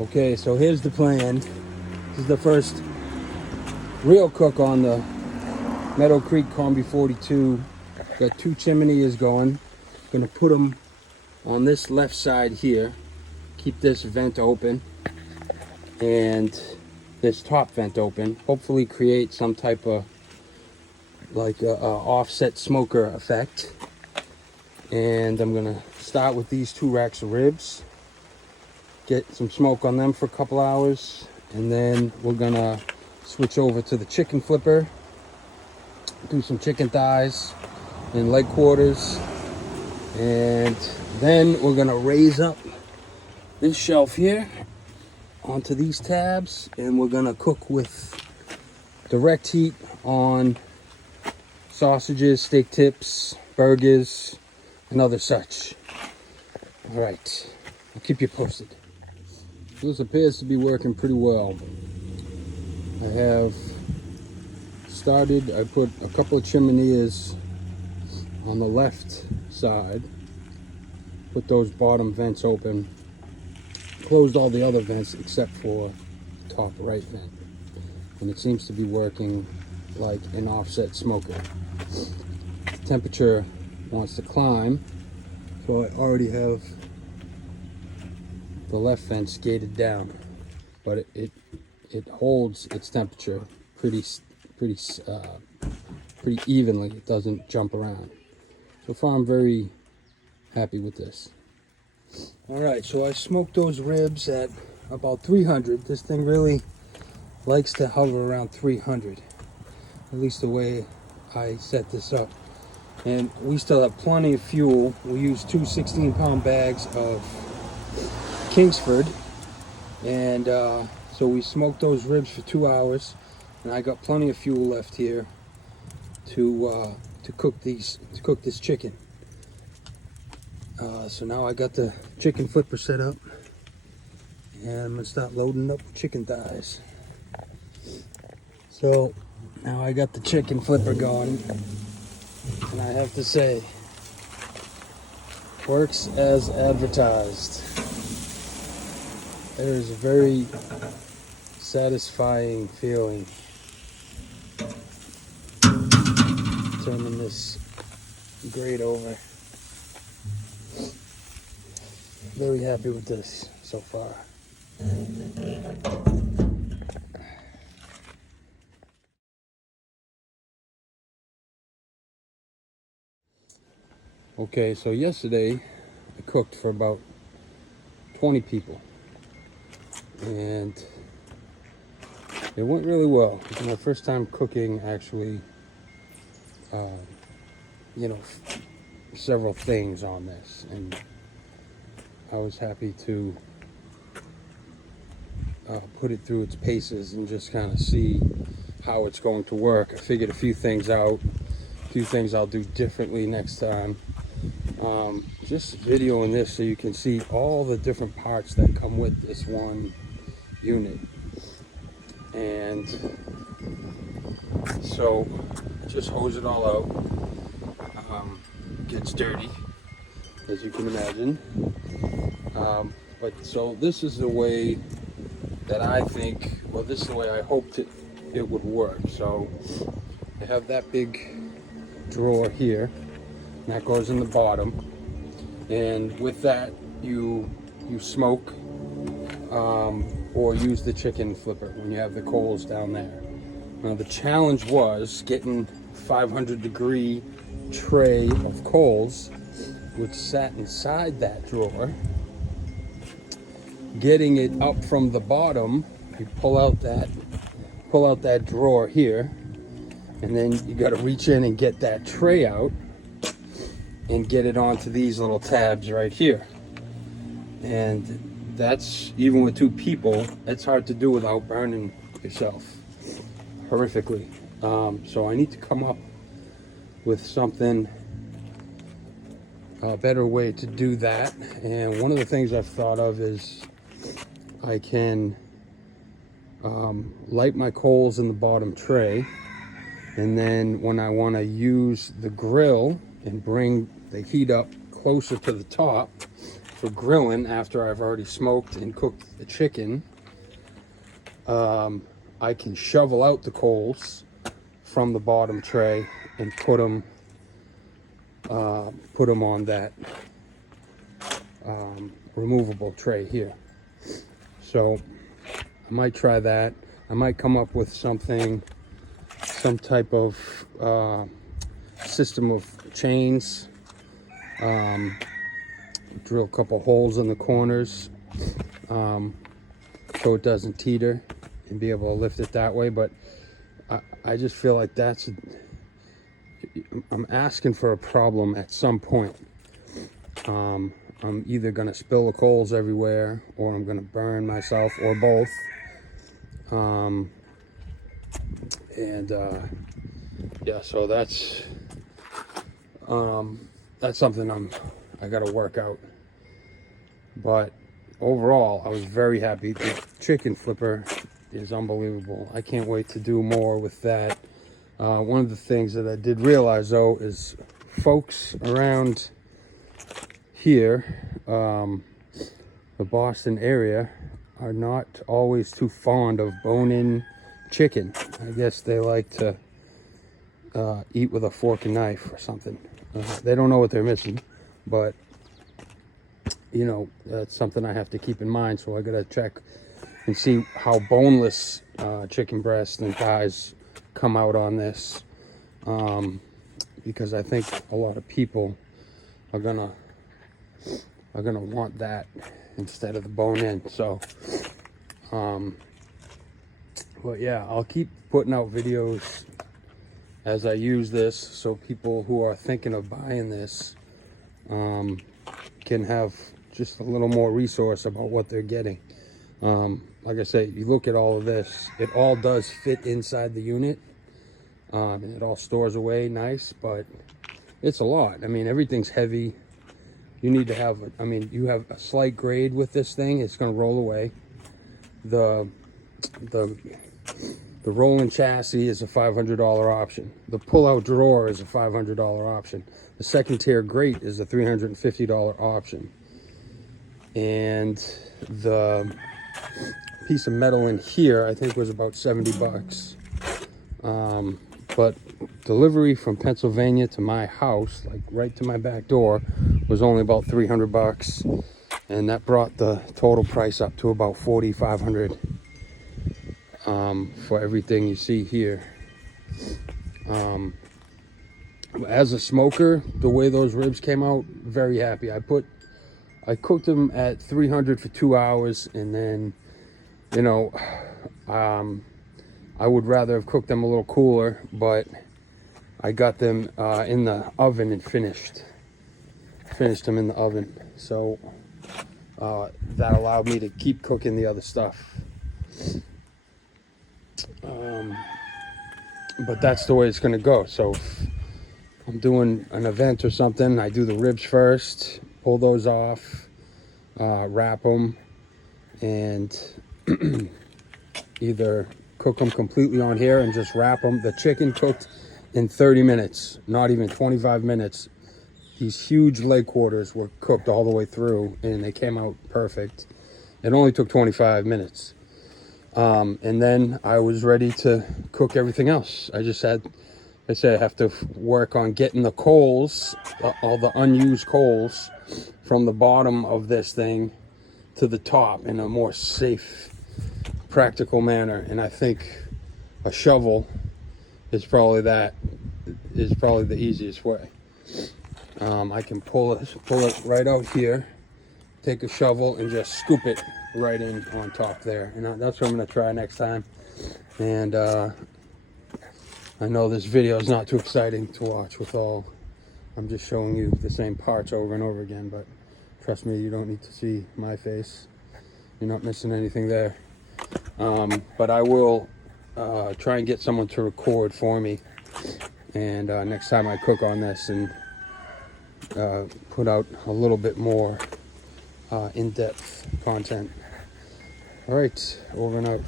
Okay, so here's the plan. This is the first real cook on the Meadow Creek Combi42. Got 2 chimneys going. Gonna put them on this left side here. Keep this vent open and this top vent open. Hopefully create some type of like a offset smoker effect. And I'm gonna start with these 2 racks of ribs. Get some smoke on them for a couple hours, and then we're gonna switch over to the chicken flipper, do some chicken thighs and leg quarters, and then we're gonna raise up this shelf here onto these tabs, and we're gonna cook with direct heat on sausages, steak tips, burgers, and other such. All right, I'll keep you posted. This appears to be working pretty well. I have started, I put a couple of chimneys on the left side, put those bottom vents open, closed all the other vents except for the top right vent. And it seems to be working like an offset smoker. The temperature wants to climb, so I already have the left vent skated down, but it holds its temperature pretty evenly. It doesn't jump around. So far I'm very happy with this. All right, so I smoked those ribs at about 300. This thing really likes to hover around 300, at least the way I set this up. And we still have plenty of fuel. We used 2 16-pound bags of Kingsford, and so we smoked those ribs for 2 hours, and I got plenty of fuel left here to cook this chicken. So now I got the chicken flipper set up, and I'm gonna start loading up chicken thighs. So now I got the chicken flipper going, and I have to say, works as advertised. There is a very satisfying feeling turning this grate over. Very happy with this so far. Okay, so yesterday I cooked for about 20 people. And it went really well. It was my first time cooking, actually, several things on this, and I was happy to put it through its paces and just kind of see how it's going to work. I figured a few things out, a few things I'll do differently next time. Just videoing this so you can see all the different parts that come with this one unit. And so just hose it all out. Gets dirty, as you can imagine. But so this is the way that I think, well, this is the way I hoped it would work. So I have that big drawer here, and that goes in the bottom. And with that, you smoke or use the chicken flipper when you have the coals down there. Now the challenge was getting 500-degree tray of coals, which sat inside that drawer, getting it up from the bottom. You pull out that drawer here, and then you got to reach in and get that tray out and get it onto these little tabs right here. And that's, even with 2 people, it's hard to do without burning yourself horrifically. So I need to come up with something, a better way to do that. And one of the things I've thought of is I can light my coals in the bottom tray, and then when I want to use the grill and bring the heat up closer to the top, for grilling after I've already smoked and cooked the chicken, I can shovel out the coals from the bottom tray and put them on that removable tray here. So I might try that. I might come up with some type of system of chains, drill a couple holes in the corners so it doesn't teeter, and be able to lift it that way. But I just feel like I'm asking for a problem at some point. I'm either gonna spill the coals everywhere, or I'm gonna burn myself, or both. Yeah, so that's something I gotta work out. But overall, I was very happy. The chicken flipper is unbelievable. I can't wait to do more with that. One of the things that I did realize, though, is folks around here, the Boston area, are not always too fond of bone-in chicken. I guess they like to eat with a fork and knife or something. They don't know what they're missing, but you know, that's something I have to keep in mind. So I gotta check and see how boneless chicken breasts and thighs come out on this, because I think a lot of people are gonna want that instead of the bone-in. So but yeah, I'll keep putting out videos as I use this, so people who are thinking of buying this can have just a little more resource about what they're getting. Like I say, you look at all of this, it all does fit inside the unit, and it all stores away nice, but it's a lot. I mean, everything's heavy. You need to have, you have a slight grade with this thing, it's going to roll away. The rolling chassis is a $500 option. The pull-out drawer is a $500 option. The second tier grate is a $350 option. And the piece of metal in here, I think, was about 70 bucks. But delivery from Pennsylvania to my house, like right to my back door, was only about 300 bucks. And that brought the total price up to about 4,500 for everything you see here. As a smoker, the way those ribs came out, very happy. I cooked them at 300 for 2 hours, and then, you know, I would rather have cooked them a little cooler, but I got them in the oven and finished them in the oven. So that allowed me to keep cooking the other stuff. But that's the way it's gonna go. So if I'm doing an event or something, I do the ribs first, pull those off, wrap them, and either cook them completely on here and just wrap them. The chicken cooked in 30 minutes, not even 25 minutes. These huge leg quarters were cooked all the way through, and they came out perfect. It only took 25 minutes. And then I was ready to cook everything else. I have to work on getting the coals, all the unused coals, from the bottom of this thing to the top in a more safe, practical manner. And I think a shovel is probably the easiest way. I can pull it right out here, take a shovel and just scoop it right in on top there. And that's what I'm going to try next time. And I know this video is not too exciting to watch I'm just showing you the same parts over and over again, but trust me, you don't need to see my face. You're not missing anything there. But I will try and get someone to record for me, and next time I cook on this, and put out a little bit more in-depth content. All right, over and out.